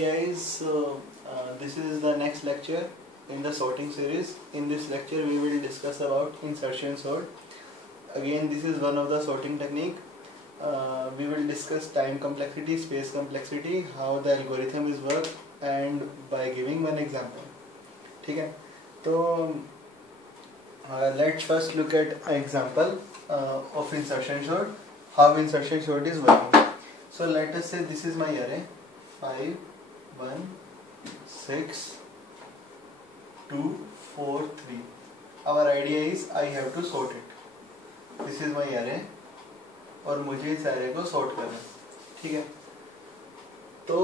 Guys, this is the next lecture in the sorting series. In this lecture we will discuss about insertion sort. Again, this is one of the sorting technique. We will discuss time complexity, space complexity, how the algorithm is work, and by giving one example. ठीक है, तो let's first look at an example of insertion sort, how insertion sort is working. So let us say this is my array 5 1 6 2 4 3. Our idea is I have to sort it. This is my array और मुझे इस array को sort करना है. ठीक है, तो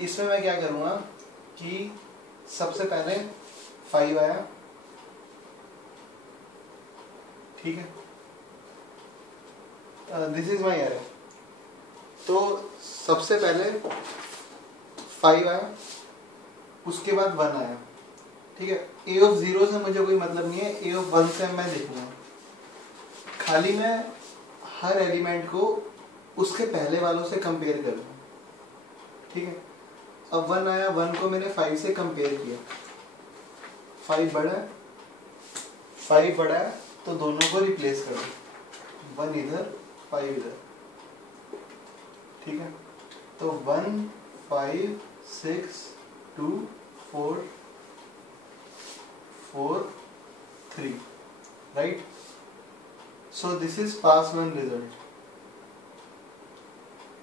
इसमें मैं क्या करूँगा कि सबसे पहले 5 आया. ठीक है, दिस इज माई array. तो सबसे पहले 5 आया, उसके बाद 1 आया. ठीक है, a of 0 से मुझे कोई मतलब नहीं है, a of 1 से मैं देखूंगा. खाली मैं हर एलिमेंट को उसके पहले वालों से कंपेयर करूंगा. ठीक है, अब 1 आया, 1 को मैंने 5 से कंपेयर किया. 5 बड़ा है, 5 बड़ा है, तो दोनों को रिप्लेस कर दो. 1 इधर, 5 इधर. ठीक है, तो 1 5 6 2 4 4 3. Right. So this is pass 1 result.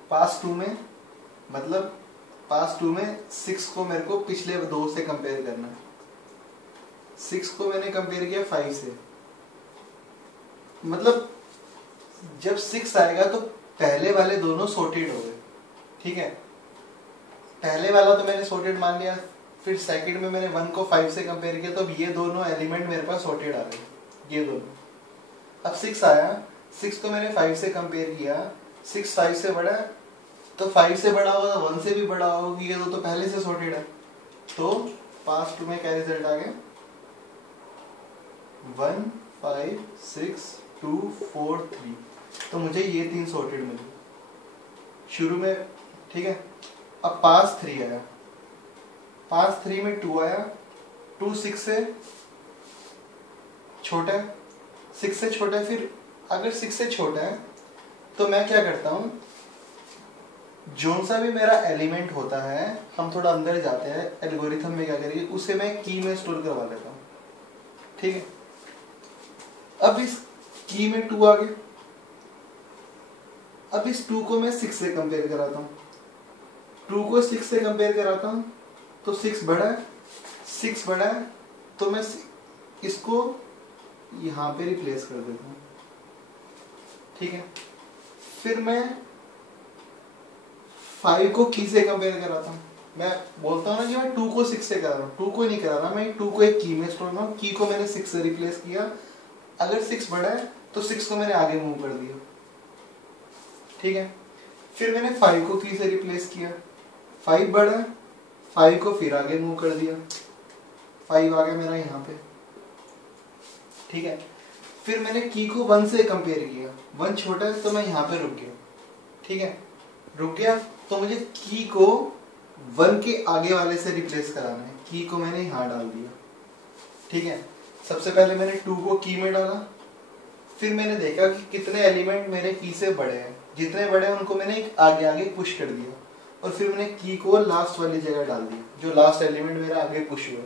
Pass 2 में मतलब पास 2 में 6 को मेरे को पिछले 2 से कंपेयर करना है. 6 को मैंने कंपेयर किया 5 से. मतलब जब 6 आएगा तो पहले वाले दोनों सॉर्टेड हो गए. ठीक है, पहले वाला तो मैंने सॉर्टेड मान लिया. फिर सेकंड में मैंने 1 को 5 से कंपेयर किया, तो अब ये दोनों एलिमेंट मेरे पास सॉर्टेड आ गए, ये दोनों. अब 6 आया, 6 को मैंने 5 से कंपेयर किया. 6 5 से बड़ा है, तो 5 से बड़ा होगा तो 1 से भी बड़ा होगा, ये दो तो पहले से सॉर्टेड है. तो पास 2 में क्या रिजल्ट आ गया? 1 5 6 2 4 3. तो मुझे ये 3 सॉर्टेड मिले शुरू में. ठीक है, अब पास 3 आया. पास 3 में 2 आया. 2 6 से छोटा है, 6 से छोटा है. फिर अगर 6 से छोटा है तो मैं क्या करता हूं, जो सा भी मेरा एलिमेंट होता है, हम थोड़ा अंदर जाते हैं एल्गोरिथम में, क्या करेंगे उसे मैं की में स्टोर करवा लेता हूं. ठीक है, अब इस की में 2 आ गए. अब इस 2 को मैं 6 से कंपेयर कराता हूं. 2 को 6 से कंपेयर कराता हूं तो 6 बड़ा है, 6 बड़ा है, तो मैं इसको यहां पे रिप्लेस कर देता हूं. ठीक है, फिर मैं 5 को की से कंपेयर कराता हूं. मैं बोलता हूं ना कि मैं 2 को 6 से करा रहा हूं. 2 को नहीं करा रहा, मैं 2 को एक की में स्टोर कर रहा हूं. की को मैंने 6 से रिप्लेस किया. अगर 6 बड़ा है तो 6 को मैंने आगे मूव कर दिया. ठीक है, फिर मैंने 5 को की से रिप्लेस किया. 5 बड़ा है, 5 को फिर आगे मूव कर दिया. 5 आ गया मेरा यहाँ पे. ठीक है, फिर मैंने की को 1 से कंपेयर किया. 1 छोटा है तो मैं यहाँ पे रुक गया. ठीक है, रुक गया तो मुझे की को 1 के आगे वाले से रिप्लेस कराना है. की को मैंने यहाँ डाल दिया. ठीक है, सबसे पहले मैंने 2 को की में डाला. फिर मैंने देखा कि कितने एलिमेंट मेरे की से बड़े हैं. जितने बड़े हैं उनको मैंने आगे आगे पुश कर दिया. और फिर मैंने की को लास्ट वाली जगह डाल दिया, जो लास्ट एलिमेंट मेरा आगे पुश हुआ.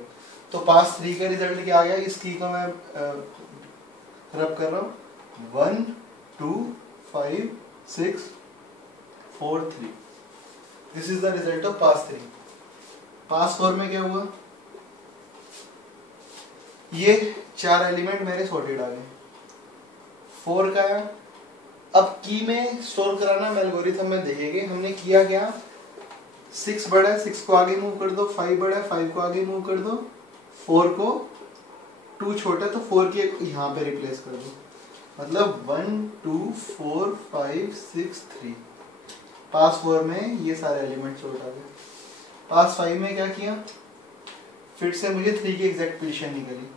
तो पास 3 का रिजल्ट क्या आ गया? इस की को मैं रब कर रहा हूँ. 1 2 5 6 4 3. This is the result of pass 3. Pass 4 में क्या हुआ? ये 4 एलिमेंट मेरे सॉर्टेड आ गए. 4 का है. अब की में स्टोर कराना हम एल्गोरिथम में देखेंगे. हमने किया क्या? 6 बड़ा है, 6 को आगे मूव कर दो. 5 बड़ा है, 5 को आगे मूव कर दो. 4 को 2 छोटा है तो 4 की यहाँ पे रिप्लेस कर दो. मतलब 1 2 4 5 6 3. पास 4 में ये सारे एलिमेंट सॉर्ट आ गए. पास 5 में क्या किया? फिर से मुझे 3 की एग्जैक्ट पोजीशन निकली.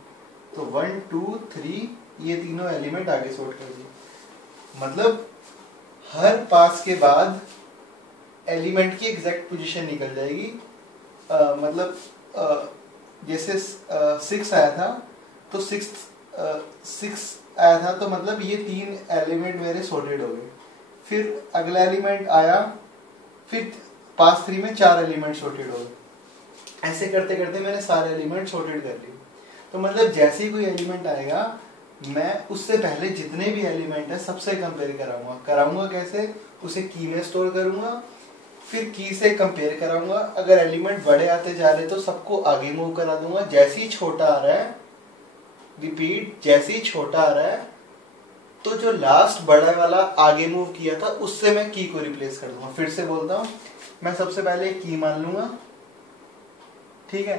तो 1 2 3 ये तीनों एलिमेंट आगे सॉर्ट कर दिए. मतलब हर पास के बाद एलिमेंट की एग्जैक्ट पोजीशन निकल जाएगी। मतलब जैसे 6 आया था तो 6 आया था तो मतलब ये 3 एलिमेंट मेरे सॉर्टेड हो गए। फिर अगला एलिमेंट आया, फिर पास 3 में 4 एलिमेंट सॉर्टेड हो गए। ऐसे करते करते मैंने सारे एलिमेंट सॉर्टेड कर लिए। तो मतलब जैसे ही कोई एलिमेंट आएगा मैं उससे पहले जितने भी एलिमेंट है सबसे कंपेयर कराऊंगा कैसे, उसे की में स्टोर करूंगा, फिर की से कंपेयर कराऊंगा। अगर एलिमेंट बड़े आते जा रहे तो सबको आगे मूव करा दूंगा। जैसे ही छोटा आ रहा है, रिपीट, जैसे ही छोटा आ रहा है तो जो लास्ट बड़ा वाला आगे मूव किया था उससे मैं की को रिप्लेस कर दूंगा। फिर से बोलता हूं, मैं सबसे पहले की मान लूंगा, ठीक है।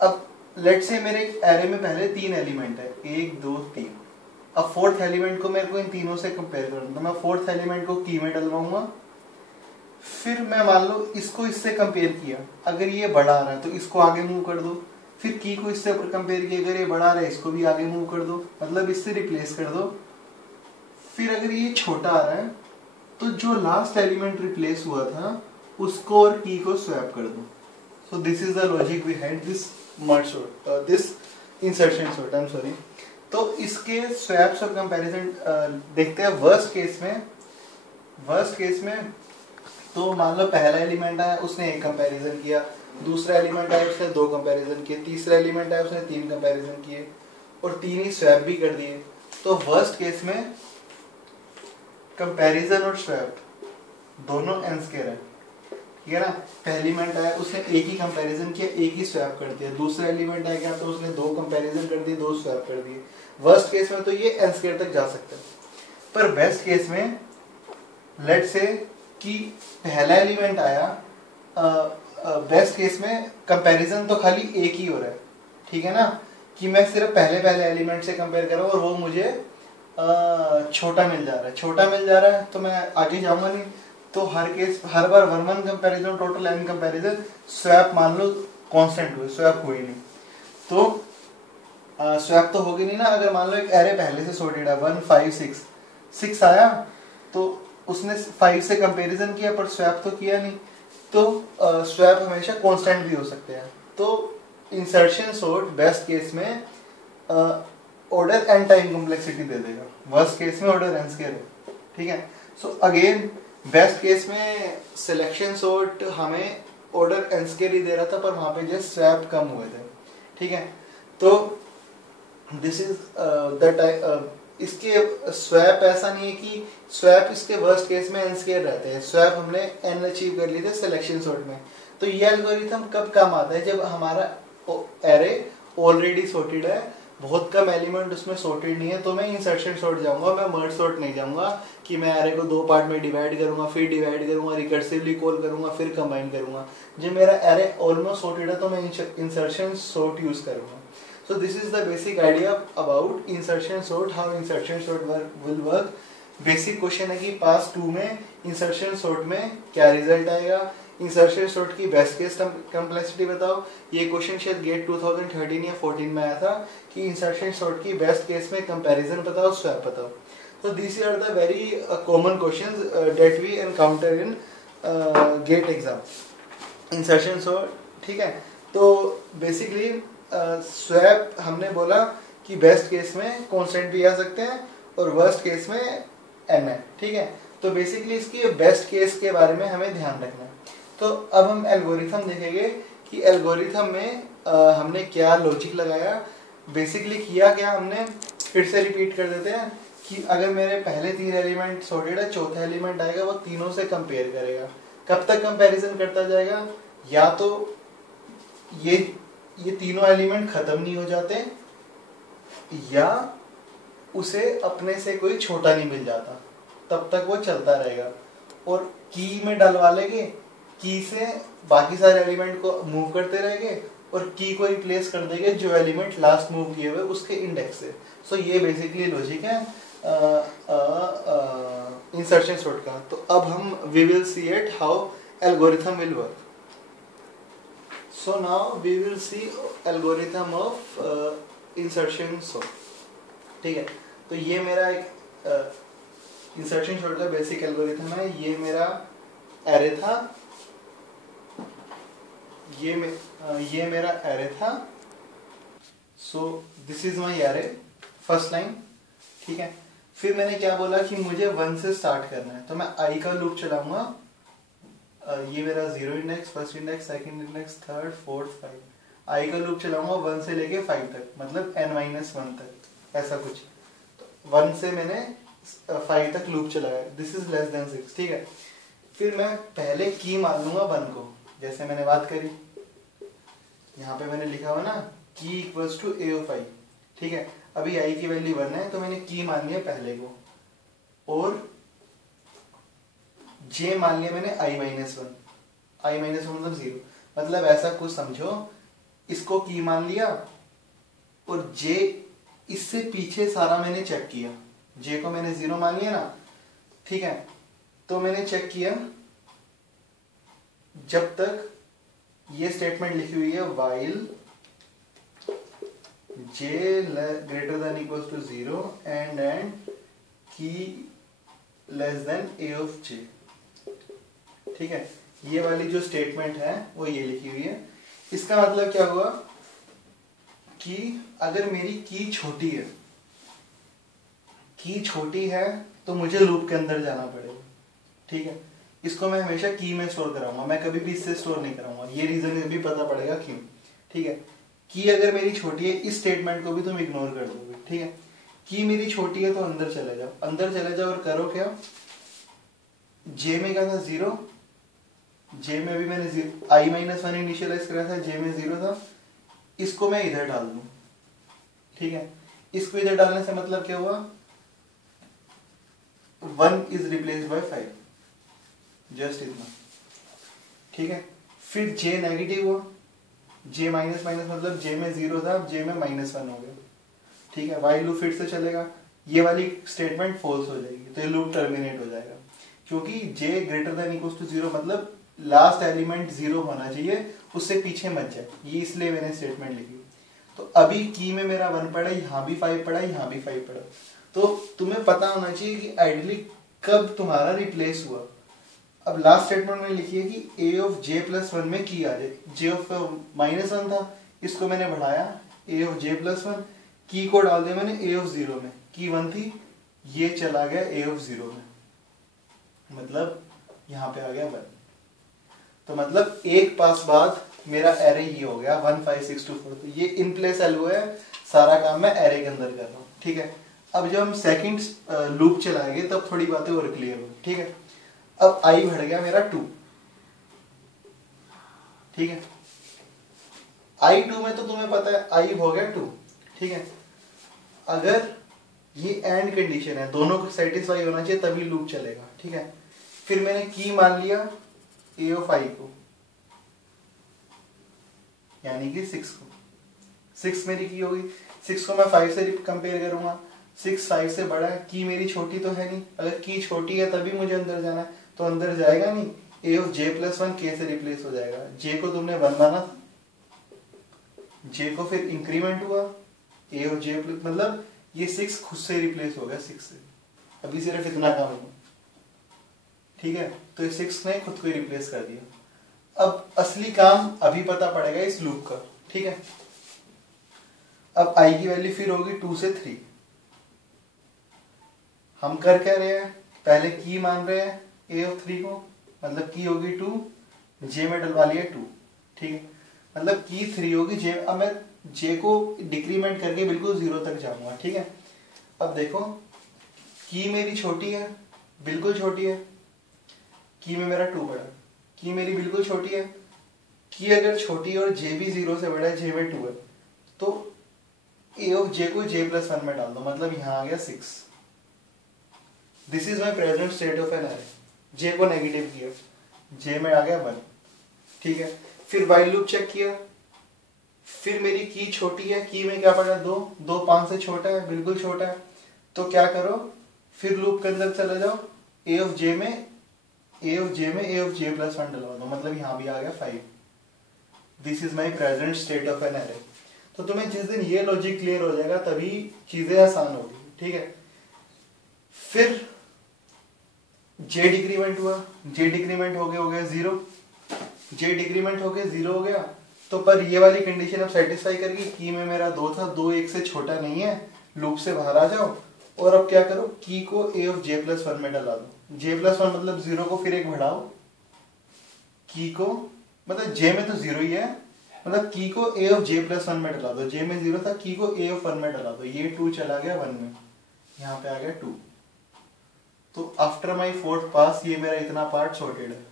अब लेट से मेरे एरे में पहले 3 एलिमेंट है, 1 2 3। अब फोर्थ एलिमेंट को मेरे को इन तीनों से कंपेयर करना, तो मैं फोर्थ एलिमेंट को की में डलवाऊंगा। फिर मैं मान लो इसको इससे कंपेयर किया, अगर ये बड़ा आ रहा है तो इसको आगे मूव कर दो। फिर की को इससे कंपेयर किया, अगर ये बड़ा आ रहा है इसको भी आगे मूव कर दो, मतलब इससे रिप्लेस कर दो। फिर अगर ये छोटा आ रहा है तो जो लास्ट एलिमेंट रिप्लेस हुआ था उसको और की को स्वैप कर दो। सो this is the logic behind this merge sort, this insertion sort, I am sorry. तो इसके स्वैप्स और कंपैरिजन देखते हैं। वर्स्ट केस में तो मान लो पहला एलिमेंट आया उसने 1 कंपैरिजन किया, दूसरा एलिमेंट आया उसने 2 कंपैरिजन किए, तीसरा एलिमेंट आया उसने 3 कंपैरिजन किए और 3 ही स्वैप भी कर दिए। तो वर्स्ट केस में कंपैरिजन और स्वैप दोनों n स्क्वायर है, ठीक है ना। पहला एलिमेंट आया उसने 1 ही कंपैरिजन किया, 1 ही स्वैप कर दिया। दूसरा एलिमेंट आया तो उसने 2 कंपैरिजन कर दिए, 2 स्वैप कर दिए। वर्स्ट केस में तो ये n स्क्वायर तक जा सकता है। पर बेस्ट केस में लेट से कि पहला एलिमेंट आया, बेस्ट केस में कंपैरिजन तो खाली 1 ही हो रहा है, ठीक है ना, कि मैं सिर्फ पहले एलिमेंट से कंपेयर कर रहा हूं और वो मुझे छोटा मिल जा रहा है तो मैं आगे जाऊंगा नहीं। तो हर बार 1 comparison, total n comparison, swap मान लो कांस्टेंट हुए, स्वैप हुई नहीं तो स्वैप तो होगी नहीं ना। अगर मान लो एक एरे पहले से सॉर्टेड है 1 5 6 आया तो उसने 5 से कंपैरिजन किया पर स्वैप तो किया नहीं, तो स्वैप हमेशा कांस्टेंट भी हो सकते हैं। तो इंसर्शन सॉर्ट बेस्ट केस में ऑर्डर n टाइम कॉम्प्लेक्सिटी दे देगा, वर्स्ट केस में ऑर्डर n स्क्वायर है, ठीक है। सो अगेन बेस्ट केस में सिलेक्शन सॉर्ट हमें ऑर्डर n स्क्वायर ही दे रहा था पर वहां पे जस्ट स्वैप कम हुए थे, ठीक है। तो दिस इज द इसके स्वैप ऐसा नहीं है कि स्वैप इसके वर्स्ट केस में n स्क्वायर रहते हैं। स्वैप हमने n अचीव कर लिए थे सिलेक्शन सॉर्ट में। तो ये एल्गोरिथम कब काम आता है, जब हमारा एरे ऑलरेडी सॉर्टेड है, बहुत कम एलिमेंट उसमें सॉर्टेड नहीं है, तो मैं इंसर्शन सॉर्ट जाऊंगा, मैं मर्ज सॉर्ट नहीं जाऊंगा कि मैं एरे को 2 पार्ट में डिवाइड करूंगा, फिर डिवाइड करूंगा, रिकर्सिवली कॉल करूंगा, फिर कंबाइन करूंगा। जब मेरा एरे ऑलमोस्ट सॉर्टेड है तो मैं इंसर्शन सॉर्ट यूज करूंगा। So this is the basic idea about insertion sort, how insertion sort will work. Basic question है कि पास 2 में इंसर्शन सॉर्ट में क्या रिजल्ट आएगा, इंसर्शन सॉर्ट की बेस्ट केस कॉम्प्लेक्सिटी बताओ। ये क्वेश्चन शायद गेट 2013 या 14 में आया था कि इंसर्शन सॉर्ट की बेस्ट केस में कंपैरिजन बताओ, स्वैप बताओ। तो this are the very common questions that we encounter in GATE exam. Insertion sort, ठीक है। तो बेसिकली स्वैप हमने बोला कि बेस्ट केस में कांस्टेंट भी आ सकते हैं और वर्स्ट केस में n है, ठीक है। तो बेसिकली इसकी बेस्ट केस के बारे में हमें ध्यान रखना है। तो अब हम एल्गोरिथम देखेंगे कि एल्गोरिथम में हमने क्या लॉजिक लगाया। बेसिकली किया क्या हमने, फिर से रिपीट कर देते हैं कि अगर मेरे पहले 3 एलिमेंट सॉर्टेड है, चौथा एलिमेंट आएगा वो तीनों से कंपेयर करेगा। कब तक कंपैरिजन करता जाएगा, या तो ये तीनों एलिमेंट खत्म नहीं हो जाते या उसे अपने से कोई छोटा नहीं मिल जाता, तब तक वो चलता रहेगा। और की में डलवा लेंगे, की से बाकी सारे एलिमेंट को मूव करते रहेंगे और की को रिप्लेस कर देंगे जो एलिमेंट लास्ट मूव किए हुए उसके इंडेक्स से। सो ये बेसिकली लॉजिक है इंसर्शन सॉर्ट का। तो अब हम we will see it how algorithm will work. So now we will see algorithm of insertion sort, ठीक है। तो ये मेरा एक इंसर्शन सॉर्ट का बेसिक एल्गोरिथम है। ये मेरा एरे था ये मेरा एरे था। सो this is my array, first line, ठीक है। फिर मैंने क्या बोला कि मुझे 1 से स्टार्ट करना है, तो मैं आई का लूप चलाऊंगा। ये मेरा 0 index, first index, second index, third, fourth, 5, आई का लूप चलाऊंगा 1 से लेके 5 तक, मतलब n-1 तक, ऐसा कुछ। तो 1 से मैंने 5 तक लूप चलाया, दिस इज लेस देन 6, ठीक है। फिर मैं पहले की मान लूंगा 1 को, जैसे मैंने बात करी, यहाँ पे मैंने लिखा हुआ ना की इक्वल्स टू ए ऑफ आई, ठीक है। अभी आई की वैल्यू 1 है, तो मैंने की मान लिया पहले को, और जे मान लिया मैंने i-1, i-1 मतलब 0, मतलब ऐसा कुछ समझो, इसको की मान लिया और जे इससे पीछे सारा मैंने चेक किया, जे को मैंने 0 मान लिया ना, ठीक है। तो मैंने चेक किया जब तक ये स्टेटमेंट लिखी हुई है while j greater than equals to 0 and key less than a of j, ठीक है। ये वाली जो स्टेटमेंट है वो ये लिखी हुई है। इसका मतलब क्या हुआ कि अगर मेरी की छोटी है, की छोटी है तो मुझे लूप के अंदर जाना पड़ेगा, ठीक है। इसको मैं हमेशा की में स्टोर कराऊंगा, मैं कभी भी इससे स्टोर नहीं कराऊंगा, ये रीजन भी पता पड़ेगा क्यों, ठीक है। की अगर मेरी छोटी है, इस स्टेटमेंट को भी तुम इग्नोर कर दोगे, ठीक है। की मेरी छोटी है तो अंदर चले जाओ, अंदर चले जाओ और करो क्या, जे में क्या था 0, जे में भी मैंने i-1 इनिशियलाइज करा था, जे में 0 था, इसको मैं इधर डाल दूं, ठीक है। इसको इधर डालने से मतलब क्या हुआ, 1 इज रिप्लेस्ड बाय 5, जस्ट इतना, ठीक है। फिर जे नेगेटिव हुआ, जे माइनस माइनस मतलब जे में 0 था, जे में -1 हो गया, ठीक है। वाइल लूप फिर से चलेगा, ये वाली स्टेटमेंट फॉल्स हो जाएगी, तो ये लूप टर्मिनेट हो जाएगा, क्योंकि जे ग्रेटर देन इक्वल्स टू 0 मतलब लास्ट एलिमेंट 0 होना चाहिए, उससे पीछे मत जाए, ये इसलिए मैंने स्टेटमेंट लिखी। तो अभी की में मेरा 1 पड़ा, यहाँ भी 5 पड़ा, यहाँ भी 5 पड़ा, तो तुम्हें पता होना चाहिए कि आइडियली कब तुम्हारा रिप्लेस हुआ। अब लास्ट स्टेटमेंट में लिखी है कि a ऑफ j प्लस 1 में की आ जाए, j ऑफ -1 था, इसको मैंने बढ़ाया a ऑफ j प्लस 1, की को डाल दिया मैंने a ऑफ 0 में, की 1 थी, ये चला गया a ऑफ 0 में, मतलब यहाँ पे आ गया 1। तो मतलब एक पास बाद मेरा एरे ये हो गया 1 5 6 2 4, तो ये इन प्लेस एल्गो है, सारा काम मैं एरे के अंदर कर रहा हूँ, ठीक है। अब जब हम सेकंड लूप चलाएंगे तब थोड़ी बातें और क्लियर होगी, ठीक है। अब आई बढ़ गया मेरा 2, ठीक है। i2 में तो तुम्हें पता है आई हो गया 2, ठीक है। अगर ये एंड कंडीशन है, दोनों को सेटिस्फाई होना चाहिए तभी लूप चलेगा, ठीक है। फिर मैंने की मान लिया a ऑफ i को, यानी कि 6 को, 6 मेरी की होगी, 6 को मैं 5 से कंपेयर करूंगा, 6 5 से बड़ा है, की मेरी छोटी तो है नहीं, अगर की छोटी है तभी मुझे अंदर जाना है, तो अंदर जाएगा नहीं, a of j plus 1 k से रिप्लेस हो जाएगा, j को तुमने 1 माना, j को फिर इंक्रीमेंट हुआ, a ऑफ j प्लस, मतलब ये 6 खुद से रिप्लेस हो गया 6 से, अभी सिर्फ इतना काम हुआ, ठीक है। तो ये 6 ने खुद को रिप्लेस कर दिया। अब असली काम अभी पता पड़ेगा इस लूप का, ठीक है। अब i की वैल्यू फिर होगी 2 से 3, हम कर क्या रहे हैं, पहले की मान रहे हैं a ऑफ 3 को, मतलब की होगी 2, j में डलवा लिया 2, ठीक है, मतलब की 3 होगी, j, अब मैं j को डिक्रीमेंट करके बिल्कुल 0 तक जाऊंगा, ठीक है। अब देखो की मेरी छोटी है, बिल्कुल छोटी है, की में मेरा 2 पड़ा, की मेरी बिल्कुल छोटी है, की अगर छोटी है और j भी 0 से बड़ा है, j में 2 है, तो a ऑफ j को j प्लस 1 में डाल दो, मतलब यहाँ आ गया 6। This is my present state of an array, j को नेगेटिव किया, j में आ गया 1, ठीक है। फिर while लूप चेक किया, फिर मेरी की छोटी है, की में क्या पड़ा 2, 2 5 से छोटा है, बिल्कुल छोटा है, तो क्या करो, फिर लूप के अंदर चले जाओ, a ऑफ j में a ऑफ j प्लस 1 डलवा दो, मतलब यहाँ भी आ गया 5। This is my present state of an array. तो तुम्हें जिस दिन ये लॉजिक क्लियर हो जाएगा तभी चीजें आसान होगी, ठीक है। फिर j डिक्रीमेंट हुआ, j डिक्रीमेंट हो गया 0, जे डिक्रीमेंट होके 0 हो गया, तो पर ये वाली कंडीशन अब सेटिस्फाई करगी, की में मेरा 2 था, 2 1 से छोटा नहीं है, लूप से बाहर आ जाओ और अब क्या करो, की को a ऑफ j प्लस 1 में डला दो। j प्लस 1 मतलब 0 को फिर एक बढ़ाओ, की को मतलब j में तो 0 ही है, मतलब की को a ऑफ j प्लस 1 में डला दो। j में 0 था, की को a ऑफ 1 में डला दो, ये 2 चला गया 1 में, यहाँ पे आ गया 2। तो आफ्टर माई फोर्थ पास ये मेरा इतना पार्ट सॉर्टेड है।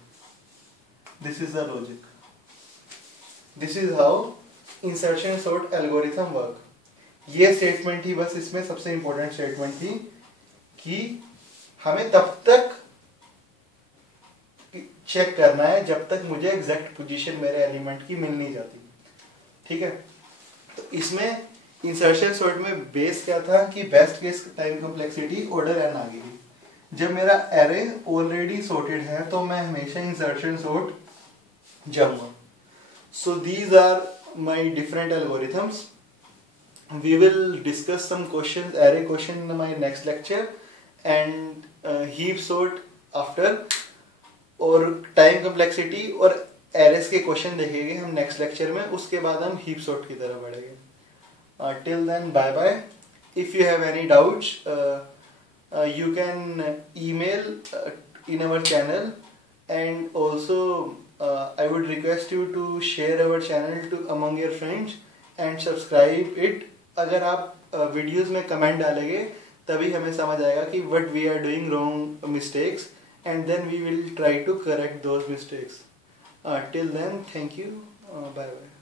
This is the logic, this is how insertion sort algorithm work. ये स्टेटमेंट थी बस, इसमें सबसे इंपॉर्टेंट स्टेटमेंट थी कि हमें तब तक चेक करना है जब तक मुझे एग्जैक्ट पोजीशन मेरे एलिमेंट की मिल नहीं जाती। ठीक है, तो इसमें इंसर्शन सॉर्ट में बेस क्या था कि best case time complexity order n आ गई। जब मेरा एरे ऑलरेडी सॉर्टेड है तो मैं हमेशा इंसर्शन सॉर्ट जाऊंगा। So these are my different algorithms. We will discuss some questions, array question in my next lecture and heap sort after, और time complexity और एरेस के क्वेश्चन देखेंगे हम नेक्स्ट लेक्चर में, उसके बाद हम हीप सॉर्ट की तरफ बढ़ेंगे। Till then bye bye. If you have any doubts you can email in our channel, and also I would request you to share our channel to among your friends and subscribe it। अगर आप videos में comment डालेंगे तभी हमें समझ आएगा कि what we are doing wrong mistakes, and then we will try to correct those mistakes. Till then, thank you. Bye bye.